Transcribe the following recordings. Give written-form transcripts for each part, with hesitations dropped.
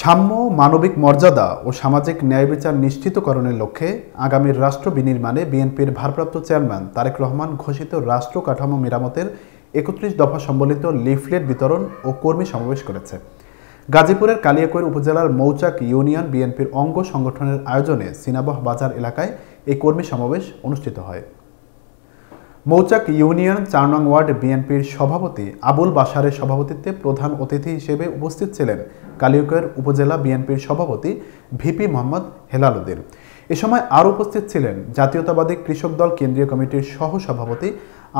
সাম্য, মানবিক মর্যাদা ও সামাজিক ন্যায় বিচার নিশ্চিতকরণের লক্ষ্যে আগামীর রাষ্ট্র বিনির্মাণে বিএনপির ভারপ্রাপ্ত চেয়ারম্যান তারেক রহমান ঘোষিত রাষ্ট্র কাঠামো মেরামতের ৩১ দফা সম্বলিত লিফলেট বিতরণ ও কর্মী সমাবেশ করেছে। গাজীপুরের কালিয়াকৈর উপজেলার মৌচাক ইউনিয়ন বিএনপির অঙ্গ সংগঠনের আয়োজনে সিনাবহ বাজার এলাকায় এই কর্মী সমাবেশ অনুষ্ঠিত হয়। মৌচাক ইউনিয়ন ৪ নং ওয়ার্ড বিএনপির সভাপতি আবুল বাশারের সভাপতিত্বে প্রধান অতিথি হিসেবে উপস্থিত ছিলেন কালিয়াকৈর উপজেলা বিএনপির সভাপতি ভিপি মোহাম্মদ হেলাল উদ্দিন। এ সময় আরও উপস্থিত ছিলেন জাতীয়তাবাদী কৃষক দল কেন্দ্রীয় কমিটির সহ সভাপতি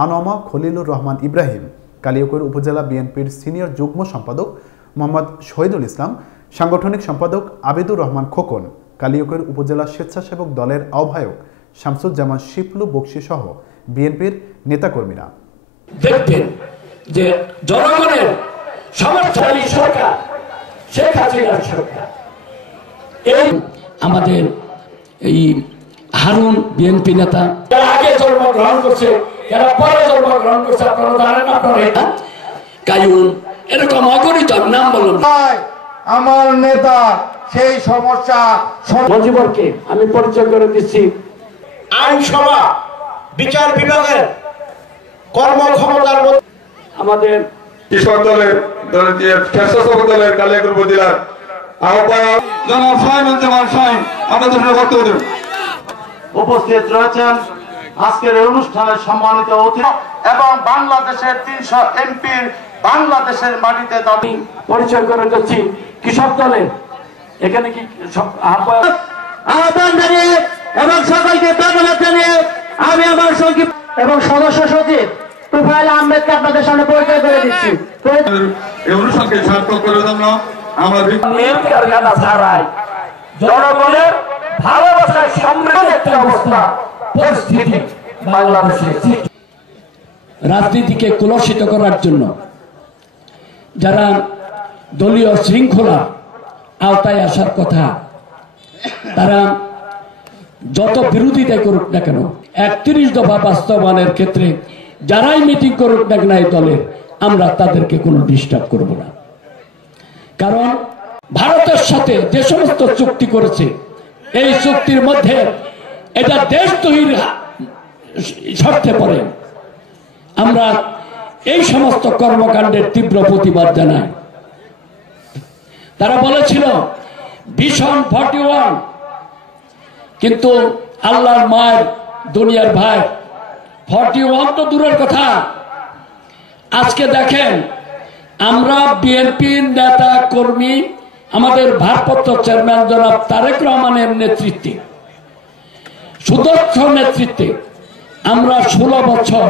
আনোয়ামা খলিলুর রহমান ইব্রাহিম, কালিয়াকৈর উপজেলা বিএনপির সিনিয়র যুগ্ম সম্পাদক মোহাম্মদ শহীদুল ইসলাম, সাংগঠনিক সম্পাদক আবিদুর রহমান খোকন, কালিয়াকৈর উপজেলা স্বেচ্ছাসেবক দলের আহ্বায়ক শামসুজ্জামান শিপলু বক্সি সহ বিএনপির নেতাকর্মীরা। দেখবেন যে জনগণের সমর্থনী সরকার শেখ হাসিনার সরকার, এই আমাদের এই হারুন বিএনপি নেতা আগে জন্মগ্রহণ করছে, এরা পরে জন্মগ্রহণ করছে, আপনারা জানেন, আপনারা কায়ুন এরকম অগণিত নাম বলুন। আমার নেতা সেই সমস্যা মজিবরকে আমি পরিচয় করে দিচ্ছি। আইনসভা বিচার বিভাগের কর্মক্ষমতার মধ্যে আমাদের কৃষক দলের স্বেচ্ছাসেবক দলের কালিয়াকৈর উপজেলার আহ্বায়ক জনাব শাহিনুজ্জামান শাহিন আমাদের বক্তব্য দেবেন। উপস্থিত রয়েছেন আজকের এই অনুষ্ঠানের সম্মানিত অতিথি এবং বাংলাদেশের ৩০০ এমপির বাংলাদেশের মাটিতে দাবি পরিচয় করে দিচ্ছি কৃষক দলের এখানে কি আহ্বান জানিয়ে এবং সকলকে ধন্যবাদ জানিয়ে আমি আমার সঙ্গী এবং সদস্য সচিব তুফাইল আহমেদকে আপনাদের সামনে পরিচয় করে দিচ্ছি। এই অনুষ্ঠানকে সার্থক করে জন্য আমার কারখানা ছাড়াই জনগণের ভালোবাসার সমৃদ্ধ একটা অবস্থা পরিস্থিতি বাংলাদেশে রাজনীতিকে কলুষিত করার জন্য যারা দলীয় শৃঙ্খলা আওতায় আসার কথা, তারা যত বিরোধিতা করুক না কেন, ৩১ দফা বাস্তবায়নের ক্ষেত্রে যারাই মিটিং করুক না কেন এই দলের, আমরা তাদেরকে কোনো ডিস্টার্ব করব না। কারণ ভারতের সাথে যে সমস্ত চুক্তি করেছে, এই চুক্তির মধ্যে এটা দেশ তৈরির স্বার্থে পড়ে। আমরা এই সমস্ত কর্মকাণ্ডের তীব্র প্রতিবাদ জানাই। তারা বলেছিল ভিশন 41, কিন্তু আল্লাহর মায়ের দুনিয়ার ভাই 41 তো দূরের কথা। আজকে দেখেন আমরা বিএনপির নেতা কর্মী, আমাদের ভারপ্রাপ্ত চেয়ারম্যান জনাব তারেক রহমানের নেতৃত্বে, সুদক্ষ নেতৃত্বে আমরা 16 বছর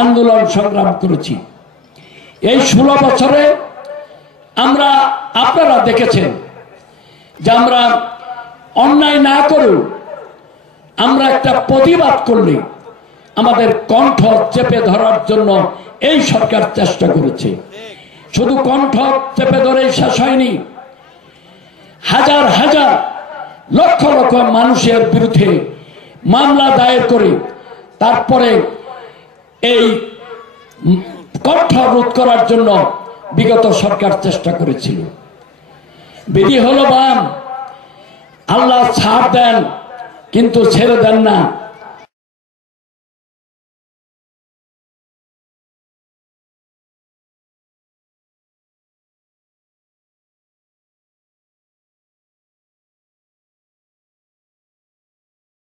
আন্দোলন সংগ্রাম করেছি। এই 16 বছরে আমরা, আপনারা দেখেছেন যে আমরা অন্যায় না করেও আমরা একটা প্রতিবাদ করলে আমাদের কণ্ঠ চেপে ধরার জন্য এই সরকার চেষ্টা করেছে। শুধু কণ্ঠ চেপে ধরেই শেষ হয়নি, হাজার হাজার লক্ষ লক্ষ মানুষের বিরুদ্ধে মামলা দায়ের করে তারপরে এই কণ্ঠ রোধ করার জন্য বিগত সরকার চেষ্টা করেছিল। বিধি হলো বাম, আল্লাহ ছাড় দেন কিন্তু ছেড়ে দেন না।